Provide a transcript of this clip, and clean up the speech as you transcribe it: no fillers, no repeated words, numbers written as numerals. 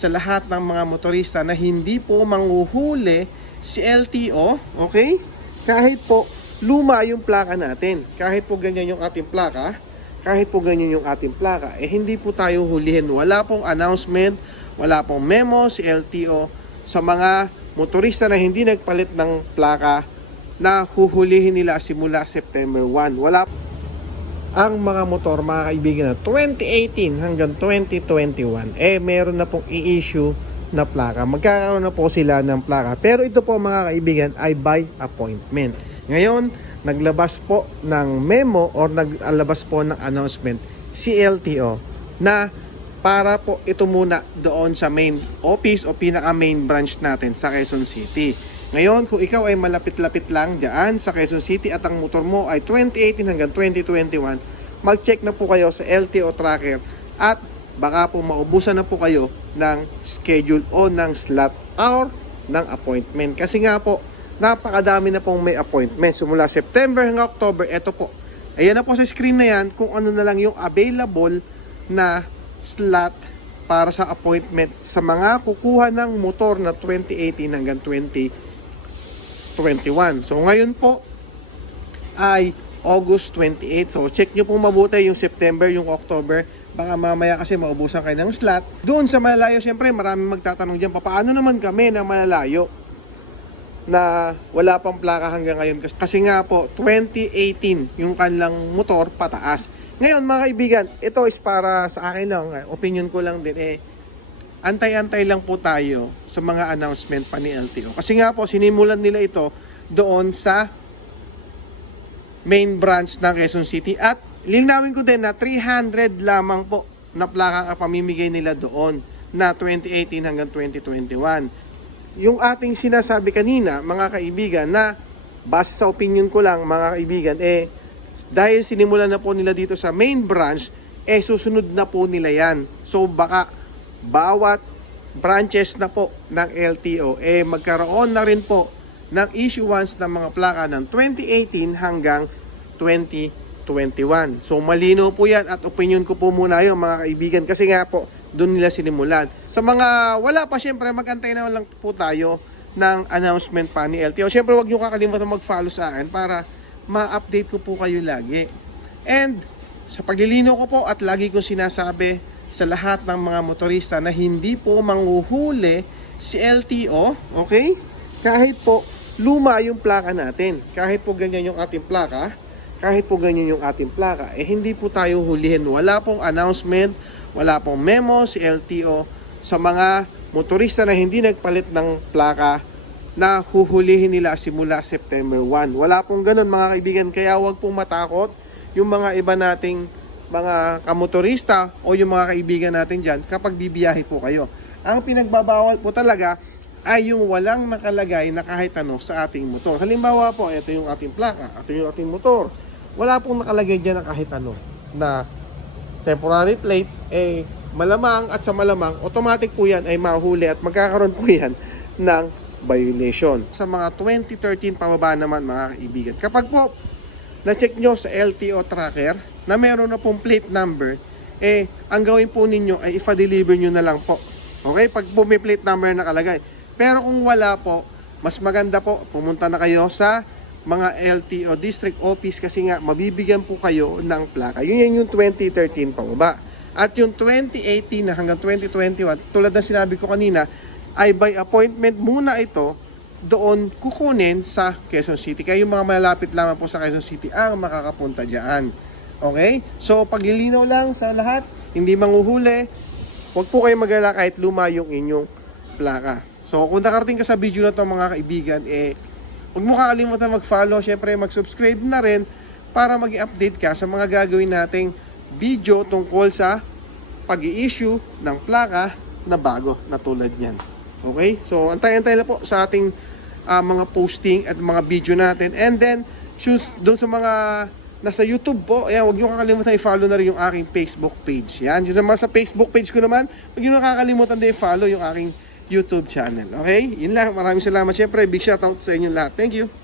sa lahat ng mga motorista na hindi po manghuhuli si LTO, okay? Kahit po luma yung plaka natin, kahit po ganyan yung ating plaka, hindi po tayo hulihin. Wala pong announcement, wala pong memo si LTO sa mga motorista na hindi nagpalit ng plaka na huhulihin nila simula September 1. Wala ang mga motor, mga kaibigan, na 2018 hanggang 2021 meron na pong i-issue na plaka. Magkakaroon na po sila ng plaka. Pero ito po, mga kaibigan, ay by appointment. Ngayon, naglabas po ng memo or naglabas po ng announcement si LTO na para po ito muna doon sa main office o pinaka main branch natin sa Quezon City. Ngayon, kung ikaw ay malapit-lapit lang dyan sa Quezon City at ang motor mo ay 2018 hanggang 2021, mag-check na po kayo sa LTO tracker at baka po maubusan na po kayo ng schedule o ng slot or ng appointment. Kasi nga po, napakadami na pong may appointment. Simula September hanggang October, eto po. Ayan na po sa screen na yan kung ano na lang yung available na slot para sa appointment sa mga kukuha ng motor na 2018 hanggang 2021. So ngayon po ay August 28. So check nyo po mabuti yung September, yung October. Baka mamaya kasi maubusan kayo ng slot. Doon sa malalayo, siyempre maraming magtatanong dyan, paano naman kami na malalayo na wala pang plaka hanggang ngayon? Kasi nga po 2018 yung kanilang motor pataas. Ngayon mga kaibigan, ito is para sa akin lang, opinion ko lang din, antay-antay lang po tayo sa mga announcement pa ni LTO. Kasi nga po, sinimulan nila ito doon sa main branch ng Quezon City. At linawin ko din na 300 lamang po na plaka ang pamimigay nila doon na 2018 hanggang 2021. Yung ating sinasabi kanina, mga kaibigan, na base sa opinion ko lang, mga kaibigan, dahil sinimulan na po nila dito sa main branch, susunod na po nila yan. So baka bawat branches na po ng LTO magkaroon na rin po ng issuance ng mga plaka ng 2018 hanggang 2021. So malino po yan at opinion ko po muna yun, mga kaibigan, kasi nga po doon nila sinimulan. Sa mga wala pa, syempre magantay na lang po tayo ng announcement pa ni LTO. Syempre wag nyo kakalimutan mag-follow sa akin para ma-update ko po kayo lagi. And sa paglilinaw ko po at lagi kong sinasabi sa lahat ng mga motorista na hindi po manghuhuli si LTO, okay? Kahit po luma yung plaka natin, kahit po ganyan yung ating plaka, hindi po tayo hulihin. Wala pong announcement, wala pong memo si LTO sa mga motorista na hindi nagpalit ng plaka na huhulihin nila simula September 1. Wala pong ganun, mga kaibigan, kaya wag pong matakot yung mga iba nating mga kamotorista o yung mga kaibigan natin dyan kapag bibiyahe po kayo. Ang pinagbabawal po talaga ay yung walang nakalagay na kahit ano sa ating motor. Halimbawa po, ito yung ating plaka, ito yung ating motor. Wala pong nakalagay dyan na kahit ano na temporary plate, malamang at sa malamang, automatic po yan ay mahuli at magkakaroon po yan ng violation. Sa mga 2013 pababa naman, mga kaibigan, kapag po na-check nyo sa LTO tracker na meron na pong plate number, ang gawin po ninyo ay ipa-deliver nyo na lang po. Okay? Pag po may plate number nakalagay. Pero kung wala po, mas maganda po, pumunta na kayo sa mga LTO district office kasi nga mabibigyan po kayo ng plaka. Yun yung 2013 pababa. At yung 2018 na hanggang 2021, tulad ng sinabi ko kanina, ay by appointment muna ito doon kukunin sa Quezon City. Kaya yung mga malalapit lamang po sa Quezon City ang makakapunta dyan. Okay? So, paglilinaw lang sa lahat, hindi manghuhuli, huwag po kayo mag-alala kahit luma yung inyong plaka. So, kung nakarating ka sa video na to, mga kaibigan, huwag mo kakalimutan mag-follow, syempre mag-subscribe na rin para mag-update ka sa mga gagawin nating video tungkol sa pag-i-issue ng plaka na bago na tulad yan. Okay? So, antay-antay na po sa ating mga posting at mga video natin. And then, choose doon sa mga nasa YouTube po, ayan, huwag nyo kakalimutan i-follow na rin yung aking Facebook page. Yan, yun naman sa Facebook page ko naman, huwag nyo kakalimutan din i-follow yung aking YouTube channel. Okay? Yun lang, maraming salamat. Siyempre, big shoutout sa inyo lahat. Thank you!